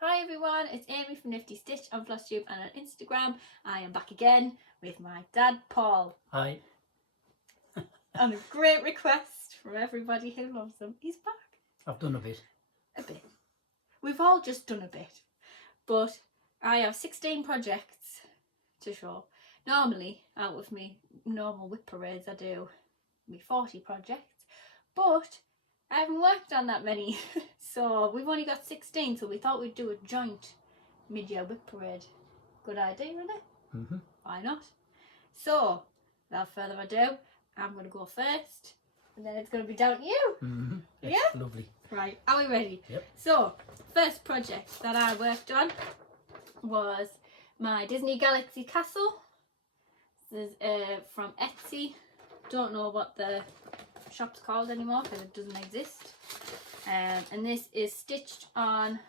Hi everyone, it's Amy from Nifty Stitch on Flosstube and on Instagram. I am back again with my dad Paul. Hi. On a great request from everybody who loves him. He's back. I've done a bit. A bit. We've all just done a bit. But I have 16 projects to show. Normally, out of me normal WIP parades, I do me 40 projects. But I haven't worked on that many. So we've only got 16, so we thought we'd do a joint mid-year WIP parade. Good idea, isn't it? Mm-hmm. Why not? So, without further ado, I'm going to go first, and then it's going to be down to you. Mm-hmm. Yeah? Lovely. Right, are we ready? Yep. So, first project that I worked on was my Disney Galaxy Castle. This is from Etsy. Don't know what the shop's called anymore because it doesn't exist. And this is stitched on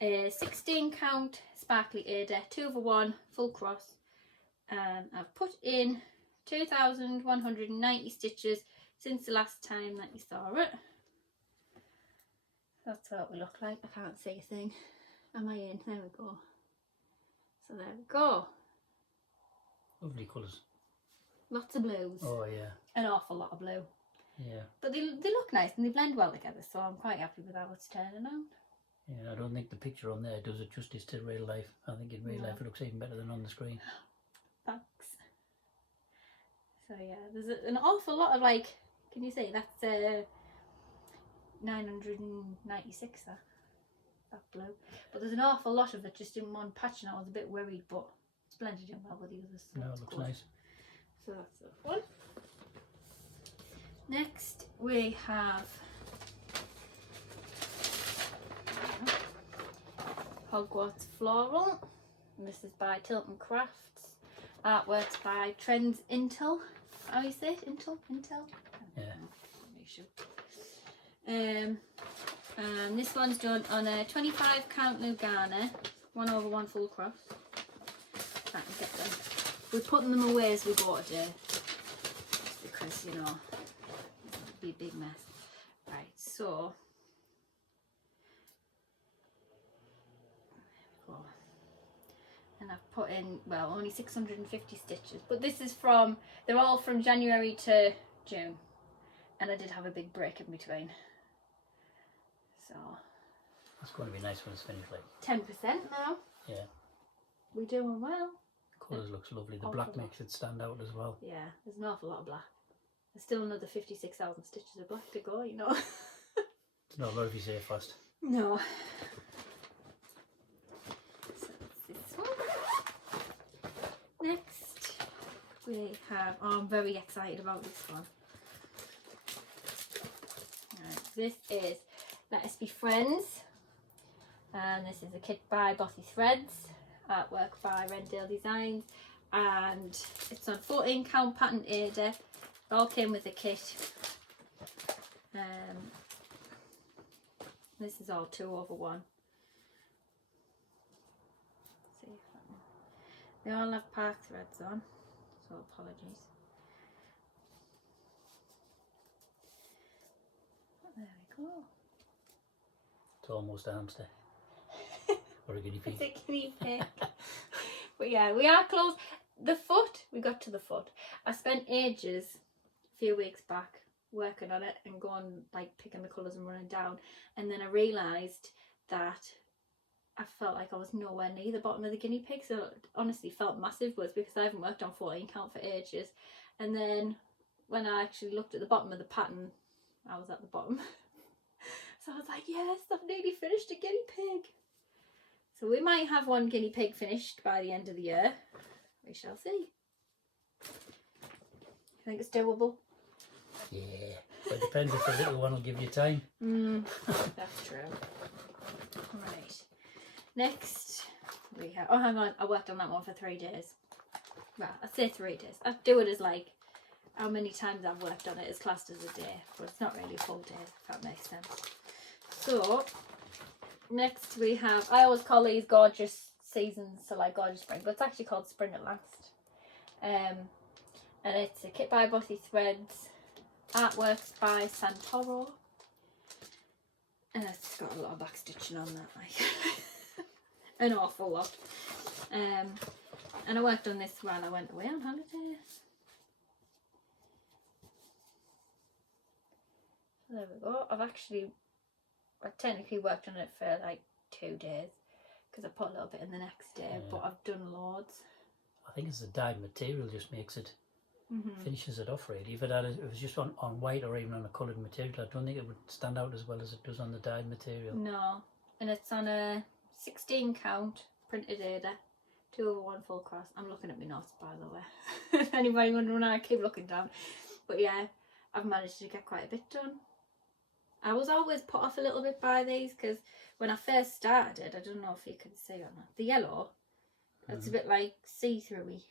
a 16 count sparkly Ada 2/1 full cross. I've put in 2,190 stitches since the last time that you saw it. That's what we look like. I can't see a thing. Am I in? There we go. So there we go. Lovely colours. Lots of blues. Oh yeah. An awful lot of blue. Yeah. But they look nice and they blend well together, so I'm quite happy with how it's turning out. Yeah, I don't think the picture on there does it justice to real life. I think in real life it looks even better than on the screen. Thanks. So yeah, there's an awful lot of, like, can you see that's 996 that blue, but there's an awful lot of it just in one patch, and I was a bit worried, but it's blended in well with the others. So No, it looks nice. So that's that one. Next we have Hogwarts Floral, and this is by Tilton Crafts. Artworks by Trends Intel. How you say it? Intel? Yeah. And this one's done on a 25 count Lugana, 1/1 full cross. I can get them. We're putting them away as we go today, just because, you know, it'd be a big mess. Right, so there we go. And I've put in, well, only 650 stitches, but this is from, they're all from January to June, and I did have a big break in between, so It's going to be nice when it's finished, like. 10% now. Yeah. We're doing well. Colours looks lovely. The Awful black lot. makes it stand out as well. Yeah, there's an awful lot of black. There's still another 56,000 stitches of black to go, you know. It's not a lot if you say it fast. No. So that's this one. Next we have, oh, I'm very excited about this one. Right, this is Let Us Be Friends, and this is a kit by Bossy Threads, artwork by Rendale Designs, and it's on 14 count pattern Ada. It all came with a kit. This is all 2/1. See if I can. They all have park threads on, so apologies. But there we go. It's almost a hamster. Or a guinea pig. It's a guinea pig. But yeah, we are close. The foot, we got to the foot. I spent ages, a few weeks back, working on it and going, like, picking the colours and running down. And then I realised that I felt like I was nowhere near the bottom of the guinea pig. So it honestly felt massive, was because I haven't worked on 14 count for ages. And then when I actually looked at the bottom of the pattern, I was at the bottom. So I was like, yes, I've nearly finished a guinea pig. So we might have one guinea pig finished by the end of the year. We shall see. You think it's doable? Yeah. But it depends if the little one will give you time. That's true. Right. Next we have, oh hang on, I worked on that one for 3 days. Right, I'd say 3 days. I'd do it as like how many times I've worked on it is classed as a day, but it's not really a full day, if that makes sense. So next we have, I always call these gorgeous seasons, so like gorgeous spring, but it's actually called Spring at Last. And it's a kit by Bossy Threads, artworks by Santoro. And it's got a lot of back stitching on that, like an awful lot. And I worked on this while I went away on holiday. So there we go. I technically worked on it for like 2 days because I put a little bit in the next day, but I've done loads. I think it's the dyed material just makes it, finishes it off really. If it was just on white or even on a coloured material, I don't think it would stand out as well as it does on the dyed material. No, and it's on a 16 count printed Ada, 2/1 full cross. I'm looking at my notes, by the way. If anybody wondering, I keep looking down. But yeah, I've managed to get quite a bit done. I was always put off a little bit by these because when I first started, I don't know if you can see or not, the yellow, it's a bit like see-through-y.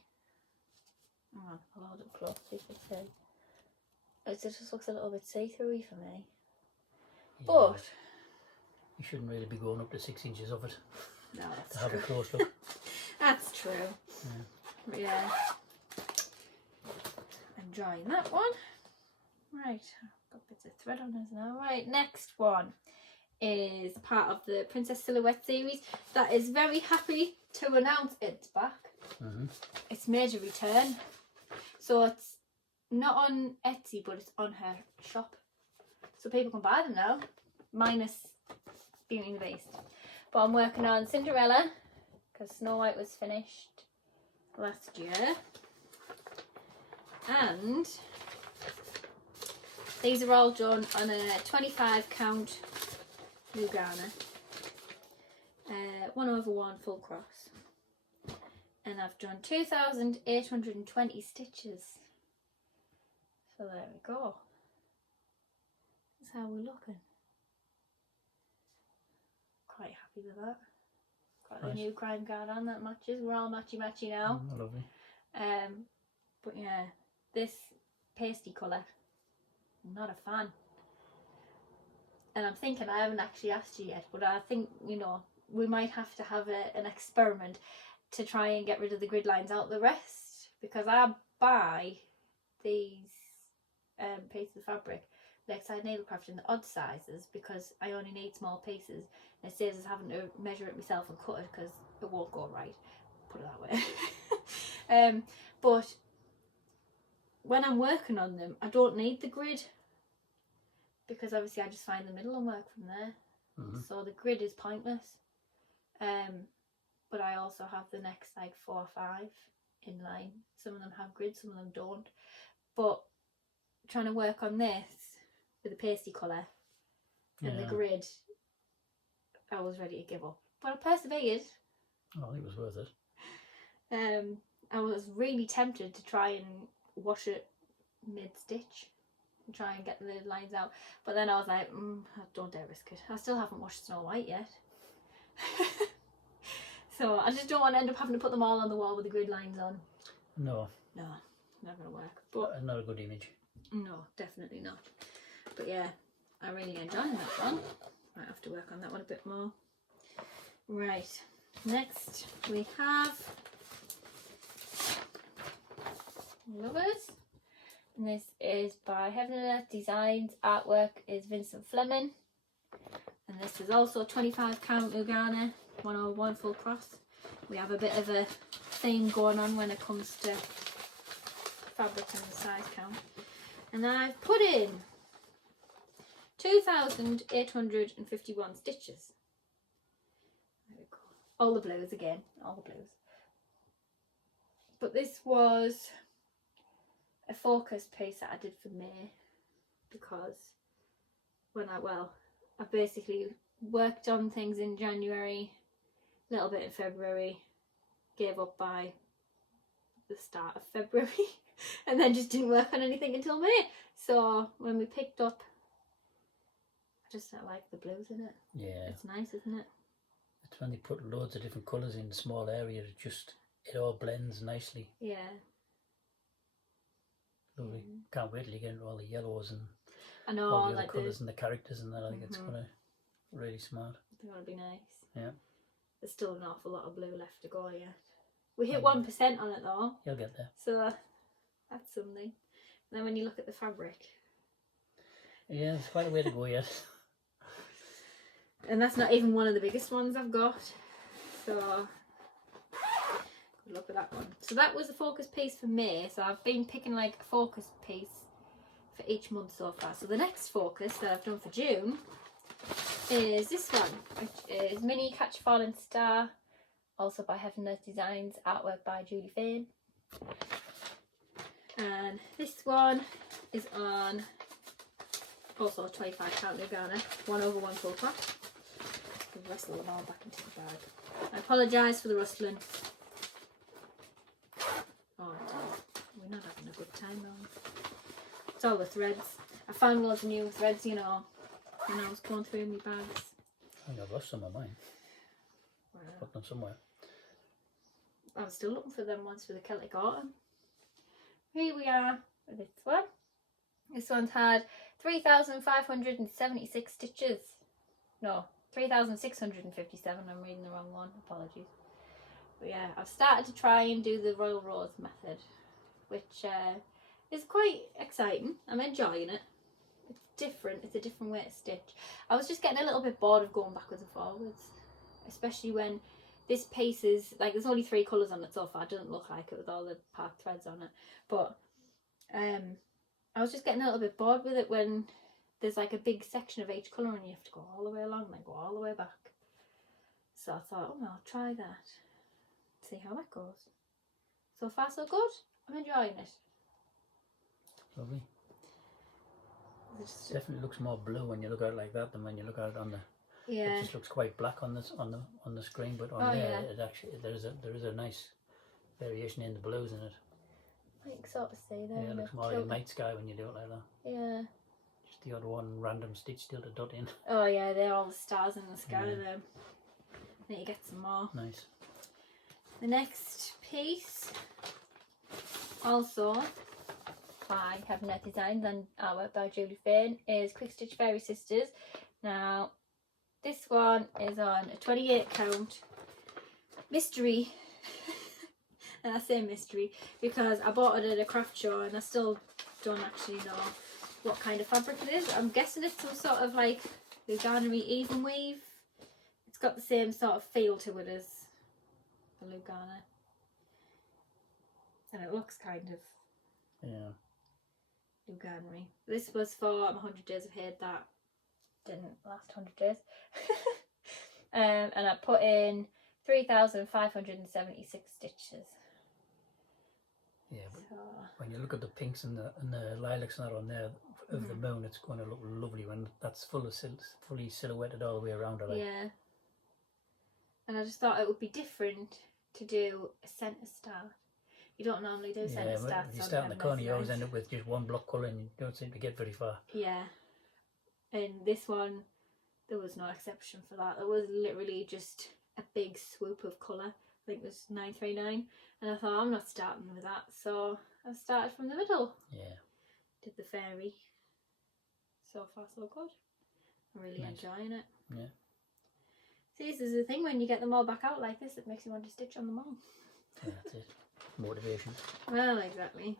Hang on, I'll hold it close, see if you can see. It just looks a little bit see-through-y for me. Yeah. But you shouldn't really be going up to 6 inches of it. No, that's to true. Have a close look. That's true. Yeah. But yeah, enjoying that one. Right, I've got bits of thread on this now. Right, next one is part of the Princess Silhouette series that is very happy to announce it's back. It's made a return. So it's not on Etsy, but it's on her shop. So people can buy them now, minus Beauty and the Beast. But I'm working on Cinderella, because Snow White was finished last year. And these are all done on a 25 count Lugana, 1/1 full cross, and I've done 2,820 stitches. So there we go. That's how we're looking. Quite happy with that. Got the new crime guard on that matches. We're all matchy now. Lovely. But yeah, this pasty colour, I'm not a fan. And I'm thinking, I haven't actually asked you yet, but I think, you know, we might have to have an experiment to try and get rid of the grid lines out the rest, because I buy these pieces of fabric, Lakeside Needlecraft, in the odd sizes because I only need small pieces, and it saves us having to measure it myself and cut it because it won't go right, put it that way. But when I'm working on them, I don't need the grid, because obviously I just find the middle and work from there. So the grid is pointless. But I also have the next like 4 or 5 in line. Some of them have grid, some of them don't. But trying to work on this with the pasty colour and the grid, I was ready to give up. But I persevered. Oh, I think it was worth it. I was really tempted to try and wash it mid-stitch and try and get the lines out, but then I was like, I don't dare risk it. I still haven't washed Snow White yet. So I just don't want to end up having to put them all on the wall with the grid lines on. No, not gonna work. But not a good image. No, definitely not. But yeah, I really enjoyed that one. Might have to work on that one a bit more. Right, next we have Lovers, and this is by Heaven and Earth Designs. Artwork is Vincent Fleming, and this is also 25 count Lugana, 1/1 full cross. We have a bit of a theme going on when it comes to fabric and the size count, and I've put in 2,851 stitches. There we go. All the blues again, all the blues. But this was a focus piece that I did for May, because I basically worked on things in January, a little bit in February, gave up by the start of February, and then just didn't work on anything until May. So when we picked up, I like the blues in it. Yeah. It's nice, isn't it? It's when they put loads of different colours in a small area, it all blends nicely. Yeah. Lovely. Can't wait till you get into all the yellows and I know, all the other like colours and the characters and that. I think it's gonna really smart. They're gonna be nice. Yeah. There's still an awful lot of blue left to go yet. We hit 1% on it though. You'll get there. So that's something. And then when you look at the fabric. Yeah, there's quite a way to go yet. And that's not even one of the biggest ones I've got. So good luck with that one. So that was a focus piece for May. So I've been picking like a focus piece for each month so far. So the next focus that I've done for June is this one, which is Mini Catch a Falling Star, also by Heaven Earth Designs, artwork by Julie Fain. And this one is on also a 25-count Lugana, 1/1 full cloth. I'll rustle them all back into the bag. I apologise for the rustling. Oh dear, we're not having a good time now. It's all the threads. I found loads of new threads, you know, when I was going through my bags. I think I've lost some of mine. Put them somewhere. I was still looking for them ones for the Celtic Autumn. Here we are with this one. This one's had 3,576 stitches. No, 3,657. I'm reading the wrong one. Apologies. But yeah, I've started to try and do the Royal Rose method, which is quite exciting. I'm enjoying it. It's different. It's a different way to stitch. I was just getting a little bit bored of going backwards and forwards, especially when this piece is like there's only 3 colours on it so far. It doesn't look like it with all the park threads on it, but I was just getting a little bit bored with it when there's like a big section of each colour and you have to go all the way along and then go all the way back. So I thought, oh no, I'll try that. See how that goes. So far so good. I'm enjoying it. Lovely. It definitely looks more blue when you look at it like that than when you look at it on the. Yeah. It just looks quite black on this on the screen, but on there it actually there is a nice variation in the blues in it. I can sort of see there. Yeah, it looks more like a night sky when you do it like that. Yeah. Just the odd one random stitch still to dot in. Oh yeah, they're all the stars in the sky there. Need to get some more. Nice. The next piece, also by Heaven Earth Designs and artwork by Julie Fain, is Quick Stitch Fairy Sisters. Now, this one is on a 28-count mystery. And I say mystery because I bought it at a craft show and I still don't actually know what kind of fabric it is. I'm guessing it's some sort of like Lugana-y even weave. It's got the same sort of feel to it as the Lugana. And it looks kind of Lugana-y. This was for 100 Days of Hate that didn't last 100 days. And I put in 3,576 stitches. Yeah, but when you look at the pinks and the lilacs not on there of the moon, it's going to look lovely when that's fully silhouetted all the way around. Yeah. And I just thought it would be different to do a centre start. You don't normally do centre starts. If you start in the corner, you always end up with just one block colour and you don't seem to get very far. Yeah. And this one, there was no exception for that. It was literally just a big swoop of colour. I think it was 939. And I thought, I'm not starting with that. So I started from the middle. Yeah. Did the fairy. So far, so good. I'm really enjoying it. Yeah. See, this is the thing, when you get them all back out like this, it makes you want to stitch on them all. Yeah, that's it. Motivation. Well, exactly.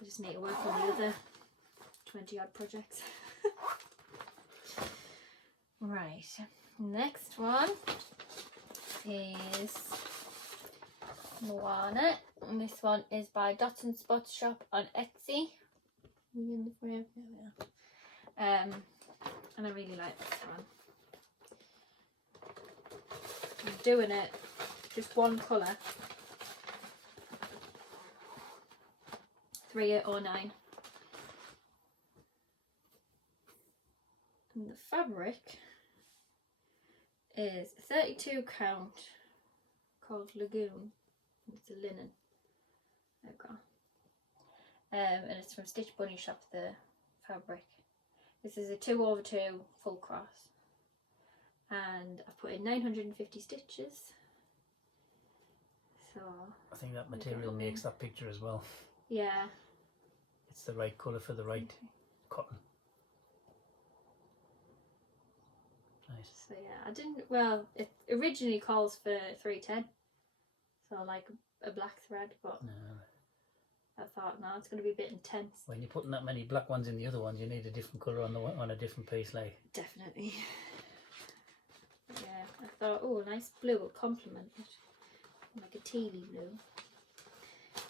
I just need to work on the other 20 odd projects. Right. Next one is Moana, and this one is by Dots and Spots Shop on Etsy. In the frame, there we are. And I really like this one. I'm doing it just one colour. 3809. And the fabric is a 32-count called Lagoon. It's a linen. There we go. And it's from Stitch Bunny Shop, the fabric. This is a 2/2 full cross. And I've put in 950 stitches. So I think that material makes that picture as well. Yeah. It's the right colour for the right cotton. Nice. So yeah, I didn't, well, it originally calls for 310. So like a black thread, but No. I thought, no, it's going to be a bit intense. When you're putting that many black ones in the other ones, you need a different colour on a different piece, like. Definitely. Yeah, I thought, oh, a nice blue will complement it. Like a tealy blue.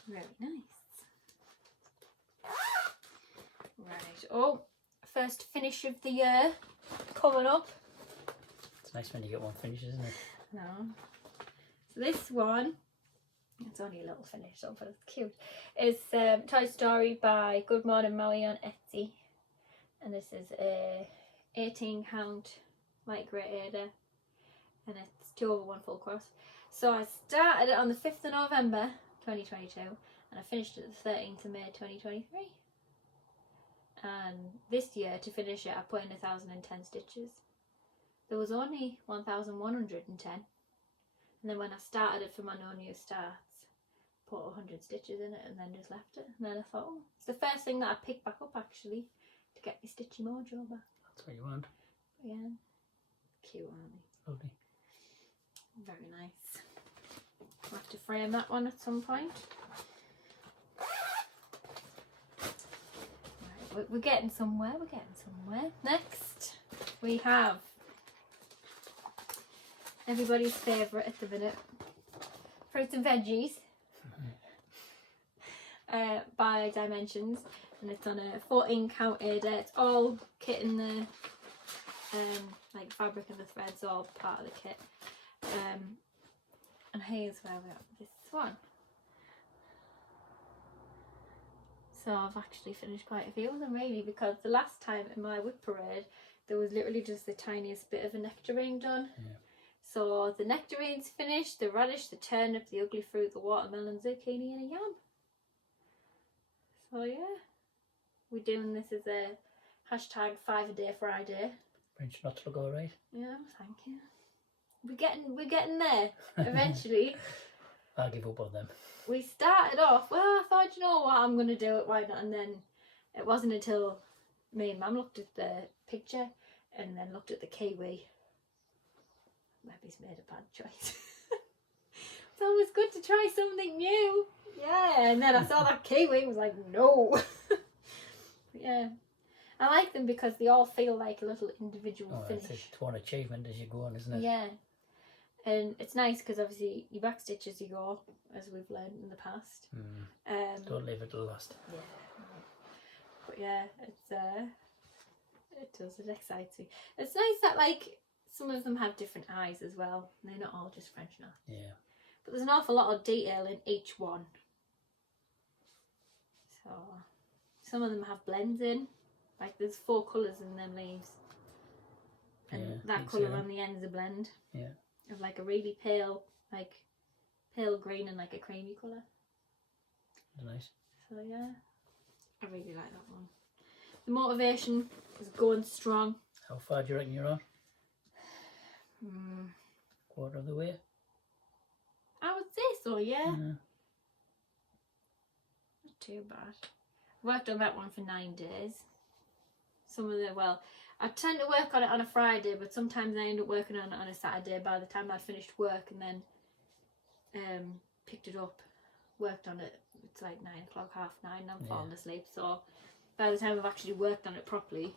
Very nice. Right, oh, first finish of the year coming up. It's nice when you get one finish, isn't it? No. So this one, it's only a little finish, so but it's cute. It's Toy Story by Good Morning Maui on Etsy. And this is a 18 count light grey Ada. And it's 2 over 1 full cross. So I started it on the 5th of November 2022 and I finished it the 13th of May 2023. And this year, to finish it, I put in 1,010 stitches. There was only 1,110. And then when I started it for my No New Starts, put 100 stitches in it and then just left it. And then I thought, oh, it's the first thing that I picked back up actually to get my stitchy mojo back. That's what you want. Yeah. Cute, aren't they? Lovely. Very nice. I'll have to frame that one at some point. Right, we're getting somewhere, Next, we have everybody's favourite at the minute, Fruits and Veggies by Dimensions, and it's on a 14 count Ada. It's all kit in the like fabric and the threads, all part of the kit. And here's where we are with this one. So I've actually finished quite a few of them really, because the last time in my WIP parade there was literally just the tiniest bit of a nectarine done. Yeah. So the nectarine's finished, the radish, the turnip, the ugly fruit, the watermelon, zucchini and a yam. So yeah, we're doing this as a hashtag 5-a-day Friday. French not to look alright. Yeah, thank you. We're getting there eventually. I'll give up on them. We started off, well, I thought, you know what, I'm going to do it, why not? And then it wasn't until me and Mum looked at the picture and then looked at the kiwi. Maybe's made a bad choice. It's always good to try something new. Yeah, and then I saw that kiwi and was like, no. Yeah. I like them because they all feel like a little individual finish. It's one achievement as you go on, isn't it? Yeah. And it's nice because obviously you backstitch as you go, as we've learned in the past. Don't leave it to the last. Yeah. But yeah, it's it does, it excites me. It's nice that like some of them have different eyes as well. They're not all just French knots. Yeah. But there's an awful lot of detail in each one. So some of them have blends in. Like there's 4 colours in them leaves. And that colour on the end is a blend. Yeah. Of like a really pale, like pale green and like a creamy colour. Nice. So yeah, I really like that one. The motivation is going strong. How far do you reckon you're on? 1/4 of the way? I would say so, yeah. Not too bad. Worked on that one for 9 days. Some of the, well, I tend to work on it on a Friday, but sometimes I end up working on it on a Saturday by the time I'd finished work, and then picked it up, worked on it. It's like 9 o'clock, 9:30, and I'm falling asleep. So by the time I've actually worked on it properly,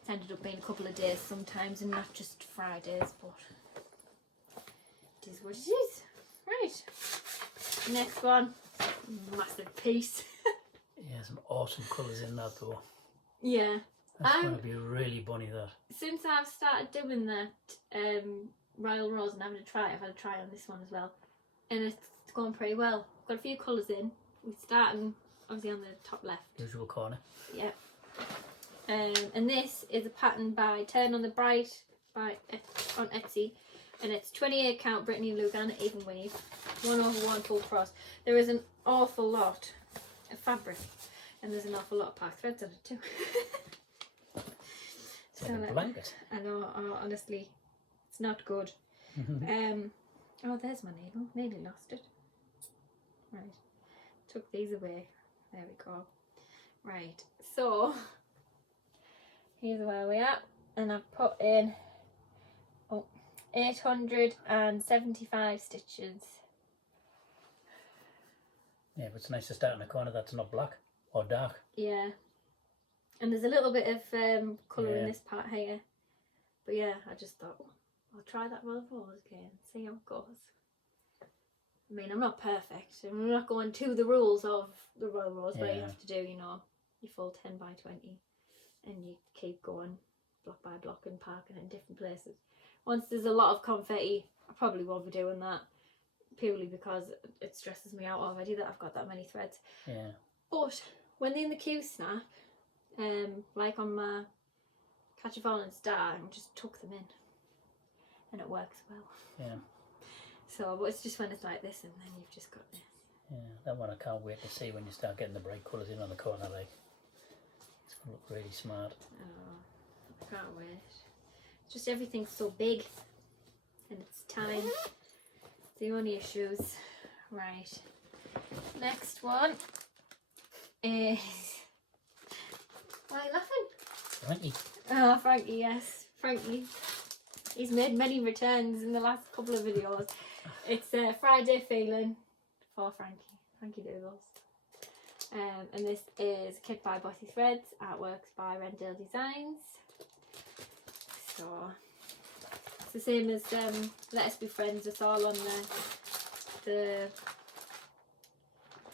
it's ended up being a couple of days sometimes and not just Fridays, but it is what it is. Right, next one, massive piece. Yeah, some awesome colours in that though. Yeah. That's going to be really bunny, that. Since I've started doing that Royal Rose and having a try, I've had a try on this one as well. And it's going pretty well. Got a few colours in. We're starting obviously on the top left. Usual corner. Yeah. And this is a pattern by Turn on the Bright on Etsy. And it's 28 count Brittany Lugan even weave. 1/1 full cross. There is an awful lot of fabric. And there's an awful lot of pack threads on it too. It's like a blanket. I know, honestly, it's not good. Oh, there's my needle. Nearly lost it. Right. Took these away. There we go. Right. So, here's where we are. And I've put in 875 stitches. Yeah, but it's nice to start in a corner that's not black or dark. Yeah. And there's a little bit of colour in this part here. But yeah, I just thought, oh, I'll try that roll of rose again, see how it goes. I mean, I'm not perfect. I'm not going to the rules of the roll rose where you have to do, you know, your full 10 by 20. And you keep going block by block and parking it in different places. Once there's a lot of confetti, I probably won't be doing that. Purely because it stresses me out already that I've got that many threads. Yeah. But when they're in the Q snap, like on my Catch a Falling Star, I just tuck them in, and it works well. Yeah. So, but it's just when it's like this, and then you've just got this. Yeah, that one I can't wait to see when you start getting the bright colours in on the corner. Like, it's gonna look really smart. Oh, I can't wait. Just everything's so big, and it's time. The only issues. Right. Next one is. Why are you laughing? Frankie. Oh, Frankie, yes. Frankie. He's made many returns in the last couple of videos. It's Friday Feeling for Frankie. Frankie Doodles. And this is a kit by Bossy Threads. Artworks by Rendale Designs. So. The same as Let Us Be Friends. It's all on the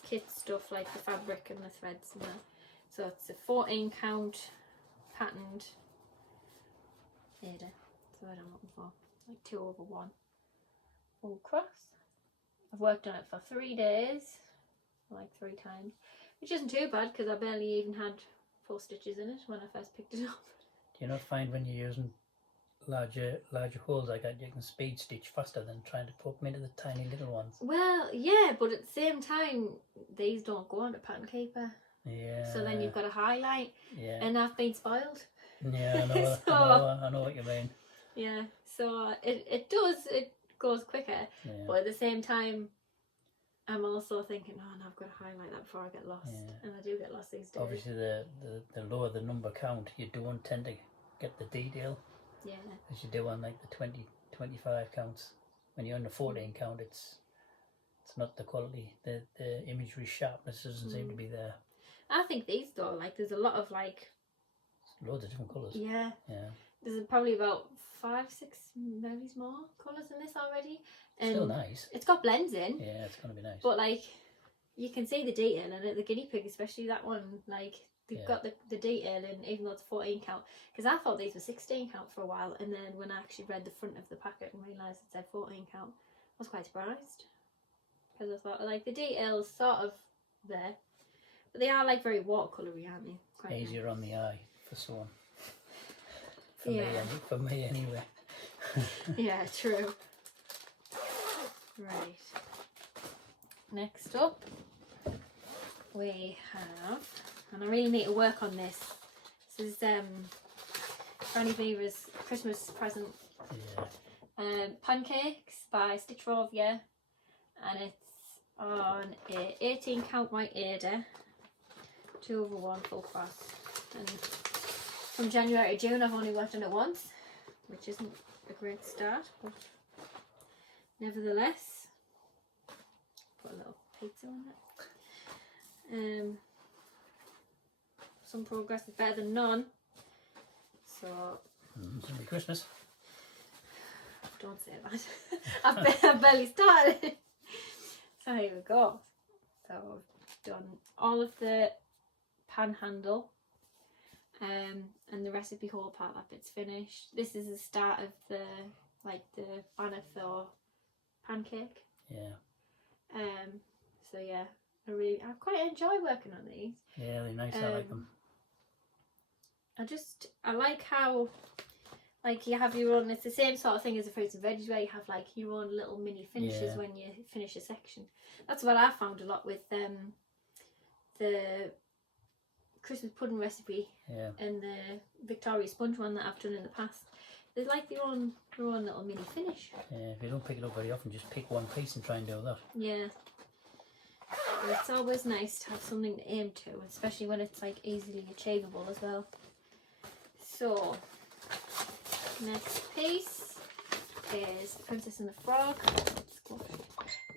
kit stuff, like the fabric and the threads and that. So it's a 14 count patterned Ada. That's what I'm looking for. Like 2/1 full cross. I've worked on it for 3 days, like 3 times, which isn't too bad because I barely even had 4 stitches in it when I first picked it up. Do you not find when you're using larger holes like that, you can speed stitch faster than trying to poke them into the tiny little ones? Well, yeah, but at the same time, these don't go on a pattern keeper. Yeah. So then you've got to highlight. Yeah. And I've been spoiled. Yeah, I know. So, I know what you mean. Yeah. So it goes quicker. Yeah. But at the same time, I'm also thinking, oh, no, I've got to highlight that before I get lost. Yeah. And I do get lost these days. Obviously, the lower the number count, you don't tend to get the detail. Yeah. As you do on like the 20, 25 counts. When you're on the 14 count, it's not the quality. The imagery sharpness doesn't seem to be there. I think these though, like there's a lot of like loads of different colours. Yeah. Yeah. There's probably about 5, 6, maybe more colours in this already. And still nice. It's got blends in. Yeah, it's gonna be nice. But like you can see the detail in it. The guinea pig, especially that one, like they've got the detail in, even though it's 14 count. Because I thought these were 16 count for a while, and then when I actually read the front of the packet and realised it said 14 count, I was quite surprised. Because I thought like the detail's sort of there. But they are like very watercolory, aren't they? Quite easier nice. On the eye for someone. For Yeah. me anyway. Yeah, true. Right. Next up, we have, and I really need to work on this. This is Granny Beaver's Christmas present. Yeah. Pancakes by Stitch Rovia, and it's on a 18 count white Ada. 2/1 full cross, and from January to June I've only worked on it once, which isn't a great start, but nevertheless, put a little pizza on it. Some progress is better than none, so it's gonna be Christmas. don't say that. I've barely started. So here we go. So I've done all of the panhandle and the recipe hole part, that bit's finished. This is the start of the banner for pancake. Yeah. So yeah, I quite enjoy working on these. Yeah, they're nice. I like them. I like how like you have your own, it's the same sort of thing as the fruits and veggies where you have like your own little mini finishes when you finish a section. That's what I found a lot with the Christmas pudding recipe and the Victoria sponge one that I've done in the past. They're like your own little mini finish. Yeah, if you don't pick it up very often, just pick one piece and try and do that. Yeah. And it's always nice to have something to aim to, especially when it's like easily achievable as well. So, next piece is The Princess and the Frog.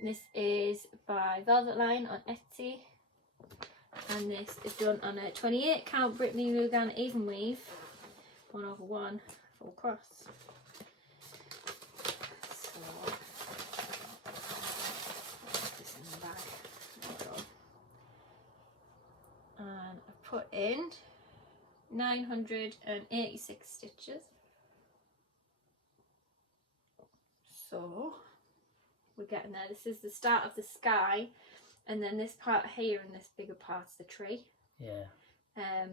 This is by Velvet Line on Etsy. And this is done on a 28 count Brittany Lugan even weave. 1/1 full cross. So, put this in the bag. There we go. And I've put in 986 stitches. So we're getting there. This is the start of the sky, and then this part here and this bigger part's the tree. Yeah. I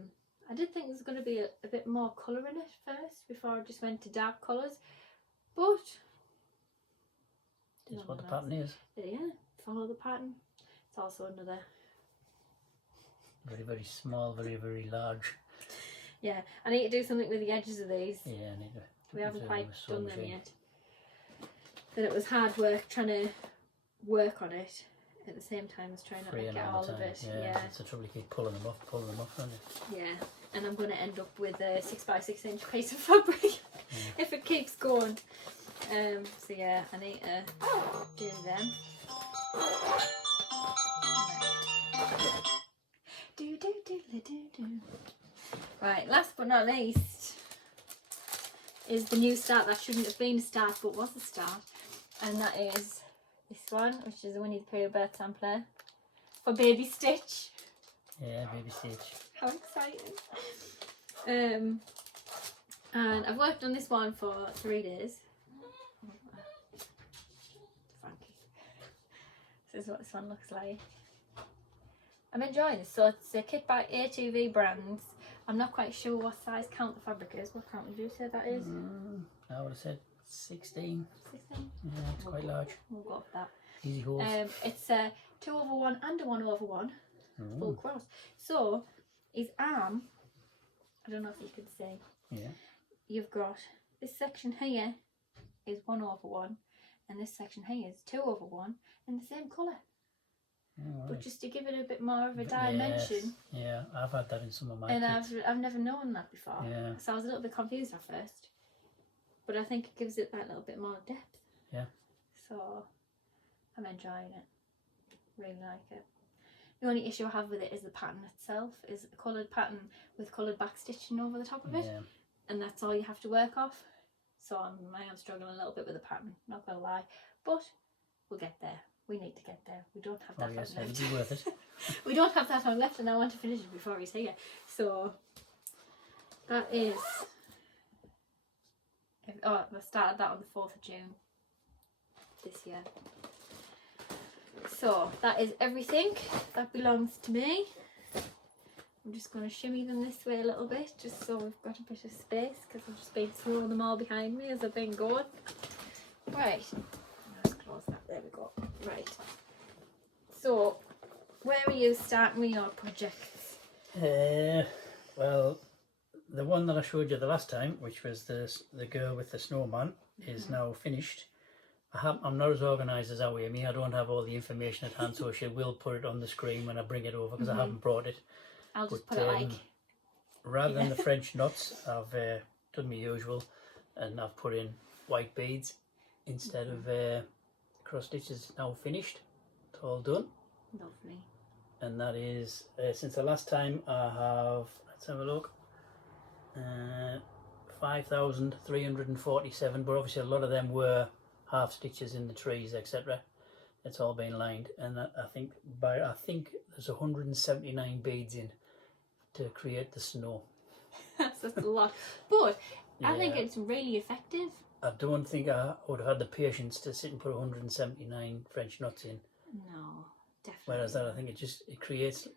did think there was going to be a bit more colour in it first before I just went to dark colours, but that's what the pattern is. Yeah, follow the pattern. It's also another very, very small, very, very large. Yeah, I need to do something with the edges of these. Yeah, I need to. We haven't quite done them yet. But it was hard work trying to work on it at the same time as trying not to get all of it. Yeah, it's the trouble, you keep pulling them off, aren't you? Yeah, and I'm going to end up with a 6x6 inch piece of fabric if it keeps going. So yeah, I need to do them. Right, last but not least is the new start that shouldn't have been a start but was a start, and that is this one, which is the Winnie the Pooh bird sampler for Baby Stitch. Yeah, Baby Stitch. How exciting. And I've worked on this one for 3 days. Frankie. This is what this one looks like. I'm enjoying this. So it's a kit by A2V Brands. I'm not quite sure what size count the fabric is. What count would you say that is? I would have said 16. 16? Yeah, it's quite large. We'll go for that. Easy holes. It's a 2/1 and a 1/1 full cross. So his arm, I don't know if you can see. Yeah. You've got this section here is 1/1 and this section here is 2/1 in the same colour. Right. But just to give it a bit more of a dimension. Yes. Yeah, I've had that in some of my and kits. I've never known that before. Yeah. So I was a little bit confused at first. But I think it gives it that little bit more depth. Yeah. So I'm enjoying it. Really like it. The only issue I have with it is the pattern itself. Is a coloured pattern with coloured back stitching over the top of it. Yeah. And that's all you have to work off. So I am struggling a little bit with the pattern, not gonna lie. But we'll get there. We need to get there. We don't have that long left. It'll be worth it. We don't have that long left, and I want to finish it before he's here. So that is. I started that on the 4th of June this year. So that is everything that belongs to me. I'm just going to shimmy them this way a little bit, just so we've got a bit of space, because I've just been throwing them all behind me as I've been going. Right. Let's close that. There we go. Right. So, where are you starting with your projects? Well, the one that I showed you the last time, which was the girl with the snowman, is now finished. I'm not as organised as Amy. I don't have all the information at hand, so she will put it on the screen when I bring it over, because I haven't brought it. I'll just put it like... Rather than the French knots, I've done my usual, and I've put in white beads instead of cross stitches. Now finished. It's all done. Lovely. And that is, since the last time I have, let's have a look, 5,347, but obviously a lot of them were half stitches in the trees, etc. It's all been lined, and I think there's 179 beads in to create the snow. That's a lot, but I think it's really effective. I don't think I would have had the patience to sit and put 179 French knots in. No, definitely. Whereas that, I think it creates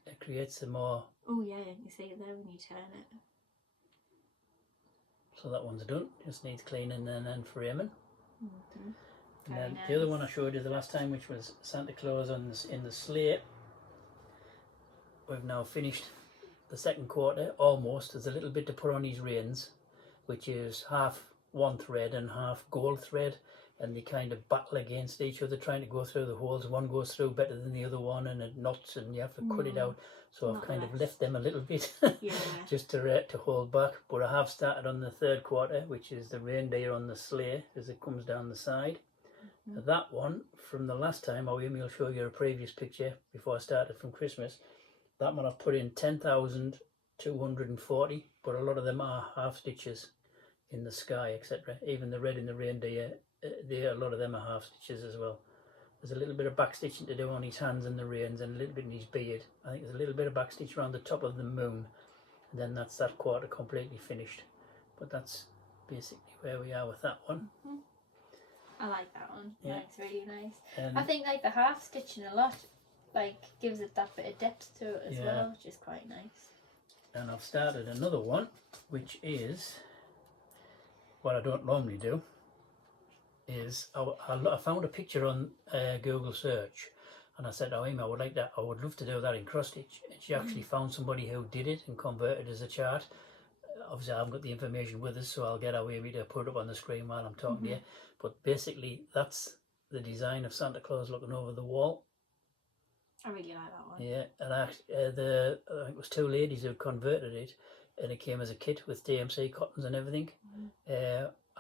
the more. Oh yeah, you see it there when you turn it. So that one's done. Just needs cleaning and then framing. And then Nice. the other one I showed you the last time, which was Santa Claus in the sleigh. We've now finished the second quarter almost. There's a little bit to put on his reins, which is half one thread and half gold thread, and they kind of battle against each other trying to go through the holes. One goes through better than the other one, and it knots, and you have to cut it out. So I've kind of left them a little bit just to hold back. But I have started on the third quarter, which is the reindeer on the sleigh as it comes down the side. That one, from the last time, I'll show you a previous picture before I started from Christmas. That one I've put in 10,240, but a lot of them are half stitches in the sky, etc. Even the red in the reindeer, a lot of them are half stitches as well. There's a little bit of back stitching to do on his hands and the reins, and a little bit in his beard. I think there's a little bit of back stitch around the top of the moon, and then that's that quarter completely finished. But that's basically where we are with that one. I like that one. Yeah, it's really nice. And I think like the half stitching a lot, like gives it that bit of depth to it as well, which is quite nice. And I've started another one, which is what I don't normally do. Is I found a picture on Google search, and I said, "Oh, Amy, I would like that. I would love to do that in cross stitch." And she actually found somebody who did it and converted as a chart. Obviously, I haven't got the information with us, so I'll get our Amy to put it up on the screen while I'm talking to you. But basically, that's the design of Santa Claus looking over the wall. I really like that one. Yeah, and I think it was two ladies who converted it, and it came as a kit with DMC cottons and everything.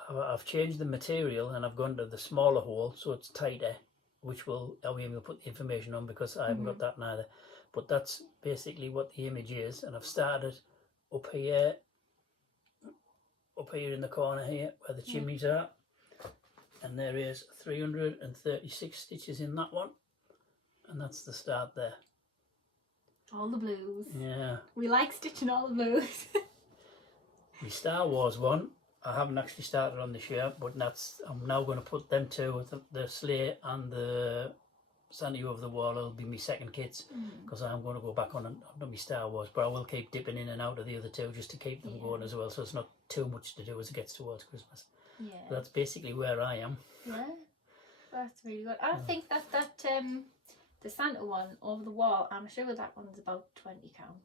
I've changed the material and I've gone to the smaller hole, so it's tighter, which will put the information on because I haven't got that neither. But that's basically what the image is, and I've started up here in the corner here where the chimneys are, and there is 336 stitches in that one, and that's the start there. All the blues. Yeah. We like stitching all the blues. The Star Wars one, I haven't actually started on this year, but I'm now going to put them two, the sleigh and the Santa over the wall, will be my second kits, because I'm going to go back on my Star Wars, but I will keep dipping in and out of the other two just to keep them going as well, so it's not too much to do as it gets towards Christmas. Yeah. So that's basically where I am. Yeah, that's really good. I think that the Santa one over the wall, I'm sure that one's about 20 count,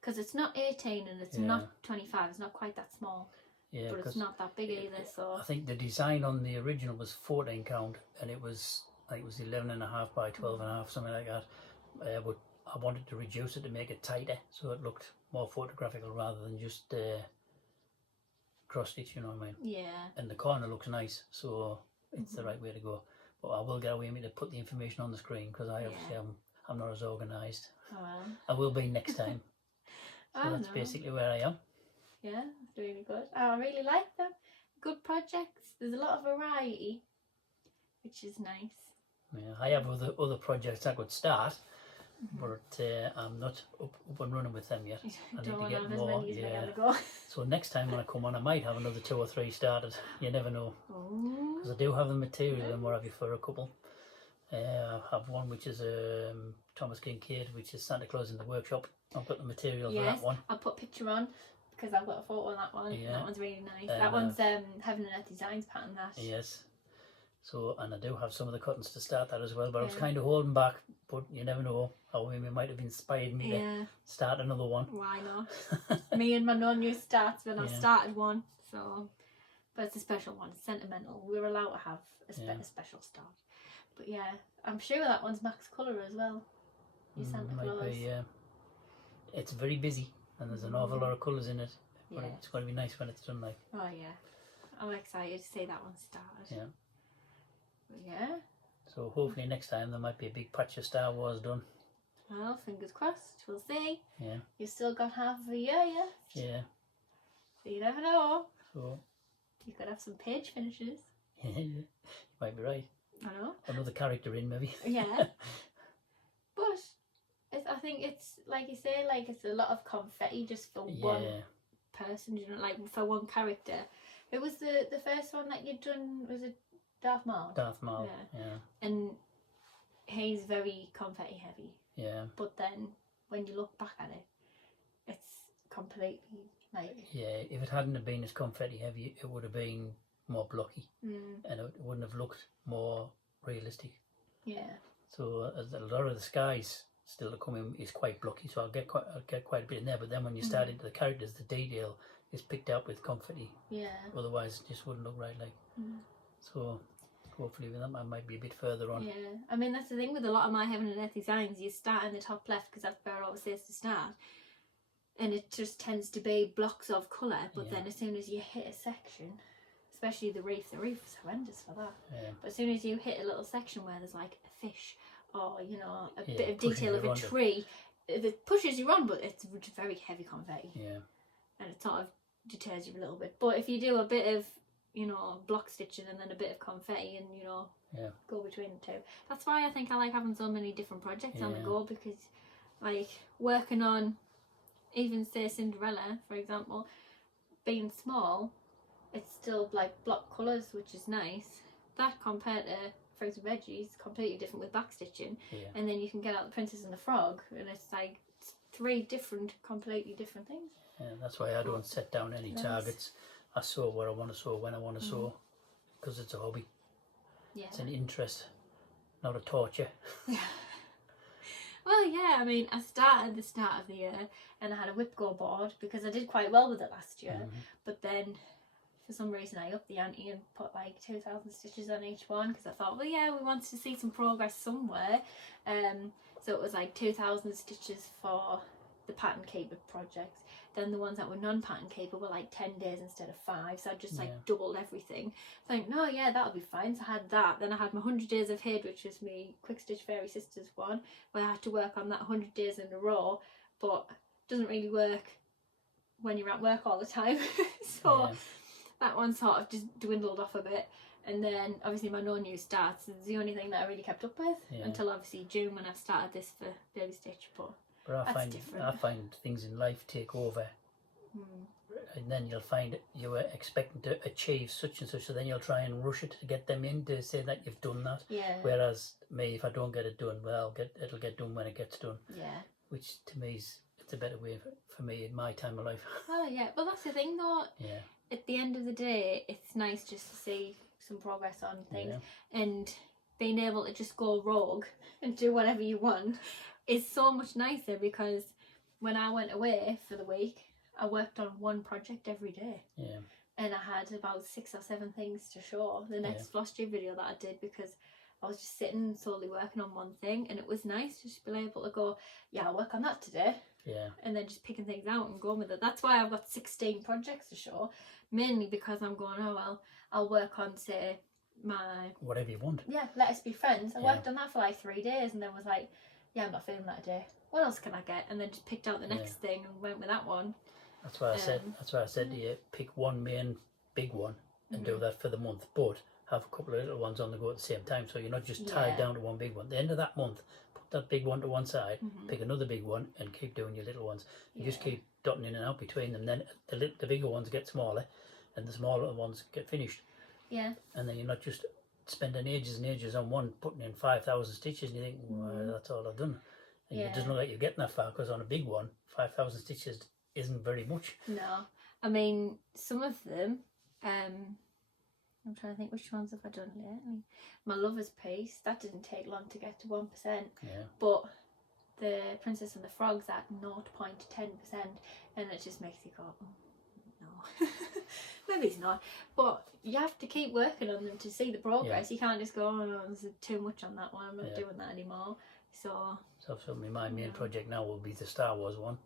because it's not 18 and it's not 25, it's not quite that small. Yeah, but it's not that big either. So I think the design on the original was 14 count, and it was 11.5 by 12.5, something like that. But I wanted to reduce it to make it tighter, so it looked more photographical rather than just cross stitch. You know what I mean? Yeah. And the corner looks nice, so it's the right way to go. But I will get away with me to put the information on the screen, because I obviously I'm not as organised. Oh well. I will be next time. So that's basically where I am. Yeah, it's really good. I really like them. Good projects. There's a lot of variety, which is nice. Yeah, I have other projects I could start, but I'm not up and running with them yet. I need to get more. Yeah. So next time when I come on, I might have another 2 or 3 started. You never know. Because I do have the material and what have you for a couple. I have one which is Thomas Kincaid, which is Santa Claus in the Workshop. I've got the material for that one. I'll put a picture on, because I've got a photo on that one. Yeah. That one's really nice. That one's Heaven and Earth Designs pattern, that. Yes. So, and I do have some of the cottons to start that as well, but I was kind of holding back, but you never know. It might have inspired me to start another one. Why not? Me and my non-new starts when I've started one, so. But it's a special one, it's sentimental. We're allowed to have a special start. But yeah, I'm sure that one's max colour as well. Your Santa Claus. Might be, yeah. It's very busy, and there's an awful lot of colours in it. But it's going to be nice when it's done, like. Oh yeah, I'm excited to see that one start. Yeah. But yeah. So hopefully next time there might be a big patch of Star Wars done. Well, fingers crossed. We'll see. Yeah. You've still got half of a year yet. Yeah. So you never know. So. You could have some page finishes. Yeah, you might be right. I know. Another character in, maybe. Yeah. But I think it's, like you say, like it's a lot of confetti just for one person, you know, like for one character. It was the first one that you'd done, was it Darth Maul? Darth Maul, yeah. And he's very confetti heavy. Yeah. But then when you look back at it, it's completely like... Yeah, if it hadn't have been as confetti heavy, it would have been more blocky. And it wouldn't have looked more realistic. Yeah. So a lot of the skies still to come in is quite blocky, so I'll get quite a bit in there. But then when you start into the characters, the detail is picked up with confetti. Yeah. Otherwise, it just wouldn't look right. Like. So hopefully that might be a bit further on. Yeah. I mean, that's the thing with a lot of my Heaven and Earth designs. You start in the top left because that's where it always says to start, and it just tends to be blocks of colour. But then as soon as you hit a section, especially the reef. The reef is horrendous for that. Yeah. But as soon as you hit a little section where there's like a fish or, you know, a Yeah, bit of pushes detail you of a onto- tree, it pushes you on, but it's very heavy confetti. Yeah. And it sort of deters you a little bit. But if you do a bit of, you know, block stitching and then a bit of confetti and, you know, Yeah. go between the two. That's why I think I like having so many different projects on the Yeah. go, because like working on even say Cinderella, for example, being small, it's still like block colours, which is nice. That compared to Fruits and Veggies, completely different with back stitching. Yeah. And then you can get out the Princess and the Frog and it's like 3 completely different things. Yeah, that's why I don't set down any Nice. targets. I sew what I want to sew when I want to sew, because it's a hobby. Yeah. It's an interest, not a torture. Well, yeah, I mean, I started the start of the year and I had a WIP go board because I did quite well with it last year. But then, for some reason, I upped the ante and put like 2,000 stitches on each one because I thought, well, yeah, we wanted to see some progress somewhere. So it was like 2,000 stitches for the pattern keeper projects. Then the ones that were non-pattern keeper were like 10 days instead of 5, so I just like doubled everything. I think, no, yeah, that'll be fine. So I had that. Then I had my 100 days of Hid, which was me Quick Stitch Fairy Sisters one, where I had to work on that 100 days in a row, but it doesn't really work when you're at work all the time. So that one sort of just dwindled off a bit. And then obviously my no new starts is the only thing that I really kept up with until obviously June when I've started this for Baby Stitch. But I find things in life take over, and then you'll find you were expecting to achieve such and such, so then you'll try and rush it to get them in to say that you've done that. Yeah. Whereas me, if I don't get it done, well, it'll get done when it gets done. Yeah. Which to me it's a better way for me in my time of life. Oh yeah, well that's the thing though. Yeah. At the end of the day, it's nice just to see some progress on things, and being able to just go rogue and do whatever you want is so much nicer, because when I went away for the week, I worked on one project every day. Yeah. And I had about 6 or 7 things to show the next Flosstube video that I did, because I was just sitting solely working on one thing, and it was nice just to be able to go, yeah, I'll work on that today. Yeah. And then just picking things out and going with it. That's why I've got 16 projects to show, mainly because I'm going, oh well, I'll work on, say, my... whatever you want. Yeah, Let Us Be Friends. I worked on that for like 3 days and then was like, yeah, I'm not feeling that today. What else can I get? And then just picked out the next thing and went with that one. That's why I said. That's why I said to you, pick one main big one and do that for the month, but have a couple of little ones on the go at the same time, so you're not just tied down to one big one. At the end of that month, put that big one to one side, pick another big one, and keep doing your little ones. You just keep dotting in and out between them. Then the bigger ones get smaller, and the smaller ones get finished. Yeah. And then you're not just spending ages and ages on one, putting in 5,000 stitches, and you think, well, that's all I've done. And it doesn't look like you're getting that far, because on a big one, 5,000 stitches isn't very much. No. I mean, some of them, I'm trying to think which ones have I done lately. My Lover's Piece, that didn't take long to get to 1%. Yeah. But the Princess and the Frog's at 0.10%, and it just makes you go, no. Maybe it's not. But you have to keep working on them to see the progress. You can't just go, oh no, there's too much on that one, I'm not doing that anymore. So my main project now will be the Star Wars one,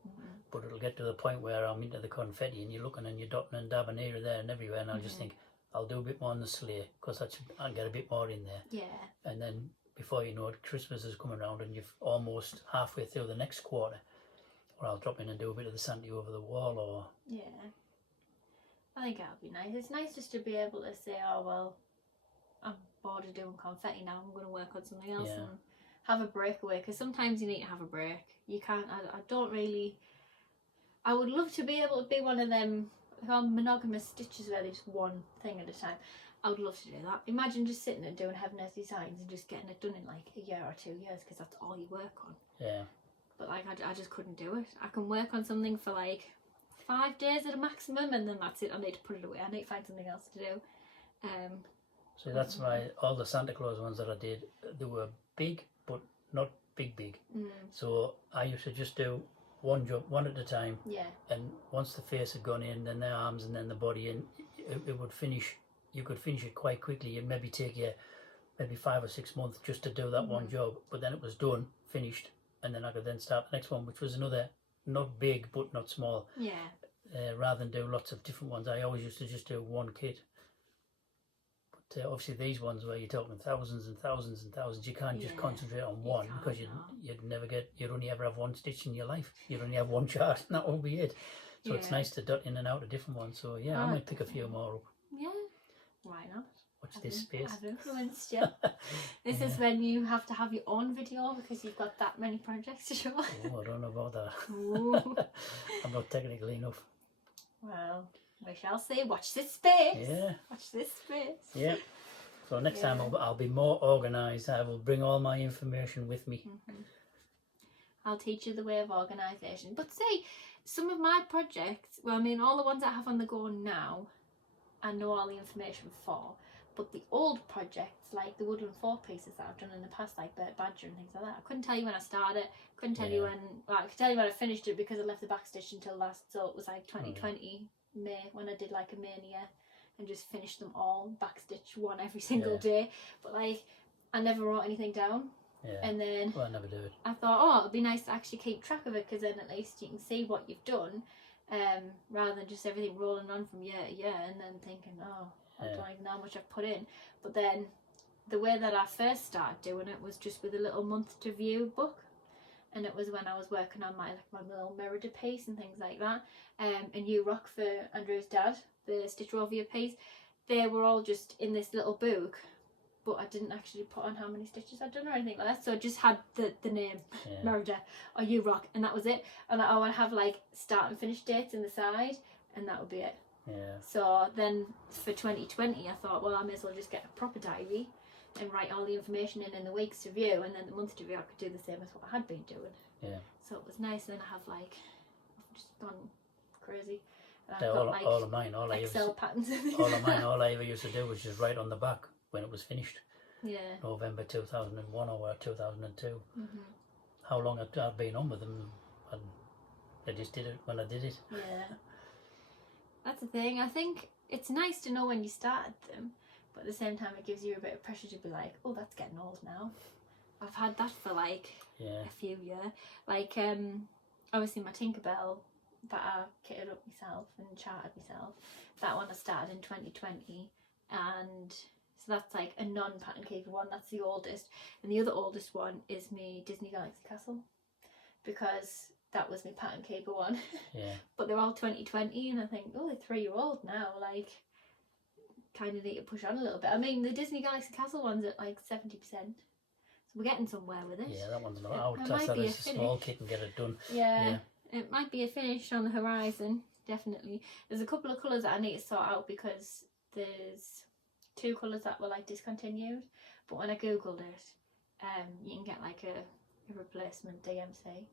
but it'll get to the point where I'm into the confetti and you're looking and you're dotting and dabbing here and there and everywhere, and I'll just think, I'll do a bit more on the sleigh, because I'll get a bit more in there. Yeah. And then before you know it, Christmas is coming around and you've almost halfway through the next quarter, or I'll drop in and do a bit of the Santa over the wall, or... Yeah. I think that'll be nice. It's nice just to be able to say, oh well, I'm bored of doing confetti now, I'm going to work on something else and have a breakaway, because sometimes you need to have a break. You can't, I don't really, I would love to be able to be one of them monogamous stitches where there's one thing at a time. I would love to do that. Imagine just sitting and doing Heaven Has Designs and just getting it done in like a year or 2 years, because that's all you work on. Yeah. But like I just couldn't do it. I can work on something for like 5 days at a maximum, and then that's it. I need to put it away. I need to find something else to do. So that's why all the Santa Claus ones that I did, they were big, but not big. So I used to just do one job, one at a time. Yeah. And once the face had gone in, then the arms, and then the body, and it would finish. You could finish it quite quickly. It'd maybe take you maybe 5 or 6 months just to do that one job. But then it was done, finished, and then I could then start the next one, which was another, not big but not small. Yeah. Rather than do lots of different ones, I always used to just do one kit. obviously these ones where you're talking thousands and thousands and thousands, you can't just concentrate on one, because you'd only ever have one stitch in your life. You'd only have one chart, and that will be it. So it's nice to dot in and out of different ones. So I might pick a few more up. Yeah, why not? Watch this space. I've influenced you. This is when you have to have your own video because you've got that many projects to show. Oh, I don't know about that. I'm not technically enough. Well, we shall see. Watch this space. Yeah. Watch this space. Yeah. So next time I'll be more organised. I will bring all my information with me. I'll teach you the way of organisation. But see, some of my projects, well, I mean, all the ones I have on the go now, I know all the information for. But the old projects, like the woodland 4 pieces that I've done in the past, like Burt Badger and things like that, I couldn't tell you when I started. Couldn't tell you when. Well, I could tell you when I finished it because I left the backstitch until last. So it was like 2020 May when I did like a mania and just finished them all backstitch one every single day. But like, I never wrote anything down. Yeah. And then I never do it. I thought, oh, it'd be nice to actually keep track of it because then at least you can see what you've done, rather than just everything rolling on from year to year and then thinking, oh, I don't even know how much I've put in. But then the way that I first started doing it was just with a little month to view book, and it was when I was working on my little Merida piece and things like that, and You Rock for Andrew's dad, the Stitch Rovia piece. They were all just in this little book, but I didn't actually put on how many stitches I'd done or anything like that. So I just had the name Merida or You Rock, and that was it. And I would have like start and finish dates in the side, and that would be it. Yeah. So then for 2020 I thought, well, I may as well just get a proper diary and write all the information in the weeks to view, and then the month to view I could do the same as what I had been doing. Yeah. So it was nice. Then I have like, I've just gone crazy. And I've got like all of mine, all Excel patterns. All I ever used to do was just write on the back when it was finished. Yeah. November 2001 or 2002. How long I'd been on with them, and I just did it when I did it. Yeah. That's the thing. I think it's nice to know when you started them, but at the same time it gives you a bit of pressure to be like, oh, that's getting old now. I've had that for like a few years. Like obviously my Tinkerbell that I kitted up myself and charted myself, that one I started in 2020, and so that's like a non-pattern keeper one. That's the oldest, and the other oldest one is me Disney Galaxy Castle, because that was my pattern keeper one. Yeah. But they're all 2020, and I think, oh, they're 3-year-old now. Like, kind of need to push on a little bit. I mean, the Disney Galaxy Castle one's at like 70%. So we're getting somewhere with it. Yeah, that one's not. I would class that as a small kit and get it done. Yeah. It might be a finish on the horizon, definitely. There's a couple of colours that I need to sort out because there's 2 colours that were like discontinued. But when I googled it, you can get like a replacement DMC.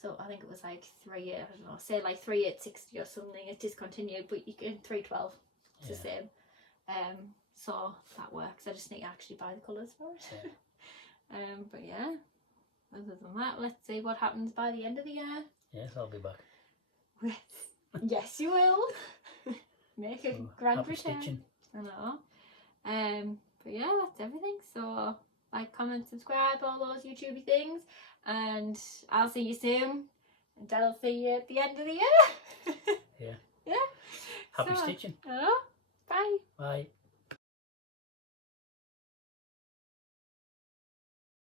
So I think it was like 3, I don't know, say like 3860 or something. It's discontinued, but you can 312. It's the same. So that works. I just need to actually buy the colours for it. Yeah. But yeah, other than that, let's see what happens by the end of the year. Yes, I'll be back. Yes, you will. Make a grand return. Stitching. I know. But yeah, that's everything. So like, comment, subscribe, all those YouTubey things. And I'll see you soon. And Dad will see you at the end of the year. Yeah. Yeah. Happy stitching. Bye. Bye.